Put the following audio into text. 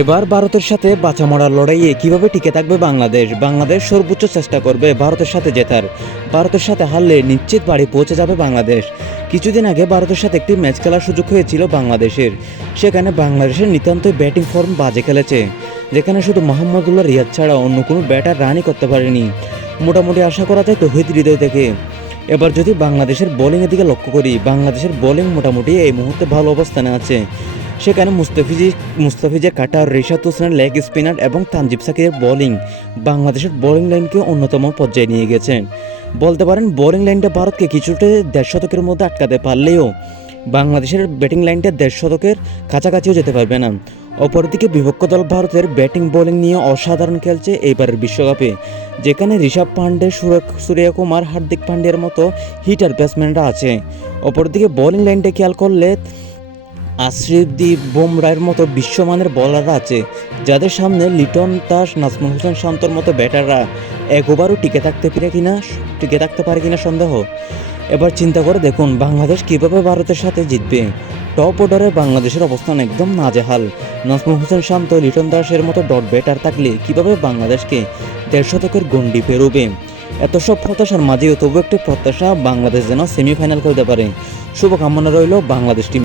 এবার ভারতের সাথে বাঁচা মরার লড়াইয়ে কিভাবে টিকে থাকবে বাংলাদেশ। বাংলাদেশ সর্বোচ্চ চেষ্টা করবে ভারতের সাথে জেতার। ভারতের সাথে হারলে নিশ্চিত বাড়ি পৌঁছে যাবে বাংলাদেশ। কিছুদিন আগে ভারতের সাথে একটি ম্যাচ খেলার সুযোগ হয়েছিল বাংলাদেশের। সেখানে বাংলাদেশের নিতান্তই ব্যাটিং ফর্ম বাজে খেলেছে, যেখানে শুধু মোহাম্মদুল্লাহ রিয়াদ ছাড়া অন্য কোনো ব্যাটার রানই করতে পারেনি। মোটামুটি আশা করা যায় তৌহিদ হৃদয় থেকে। এবার যদি বাংলাদেশের বোলিংয়ের দিকে লক্ষ্য করি, বাংলাদেশের বোলিং মোটামুটি এই মুহূর্তে ভালো অবস্থানে আছে। সেখানে মুস্তাফিজের কাটার, রিশাদ হোসেনের লেগ স্পিনার এবং তানজিব সাকিরের বোলিং বাংলাদেশের বোলিং লাইনকে অন্যতম পর্যায়ে নিয়ে গেছেন। বলতে পারেন বোলিং লাইনটা ভারতকে কিছুটা 1.5 শতকের মধ্যে আটকাতে পারলেও বাংলাদেশের ব্যাটিং লাইনটা 1.5 শতকের কাছাকাছিও যেতে পারবে না। অপরদিকে বিপক্ষ দল ভারতের ব্যাটিং বোলিং নিয়ে অসাধারণ খেলছে এইবারের বিশ্বকাপে, যেখানে ঋষভ পান্ডে, সূর্যকুমার, হার্দিক পান্ডিয়ার মতো হিটার ব্যাটসম্যানরা আছে। অপরদিকে বোলিং লাইনটা খেয়াল করলে আশরিফদীপ, বুমরার মতো বিশ্বমানের বোলাররা আছে, যাদের সামনে লিটন দাস, নাজমুল হোসেন শান্তর মতো ব্যাটাররা একবারও টিকে থাকতে পারে কিনা সন্দেহ। এবার চিন্তা করে দেখুন বাংলাদেশ কিভাবে ভারতের সাথে জিতবে। টপ অর্ডারে বাংলাদেশের অবস্থান একদম নাজেহাল। নাজমুল হোসেন শান্ত, লিটন দাসের মতো ডট ব্যাটার থাকলে কিভাবে বাংলাদেশকে 1.5 শতকের গণ্ডি পেরোবে। এত সব প্রত্যাশার মাঝেও তবু একটি প্রত্যাশা, বাংলাদেশ যেন সেমিফাইনাল খেলতে পারে। শুভকামনা রইল বাংলাদেশ টিম।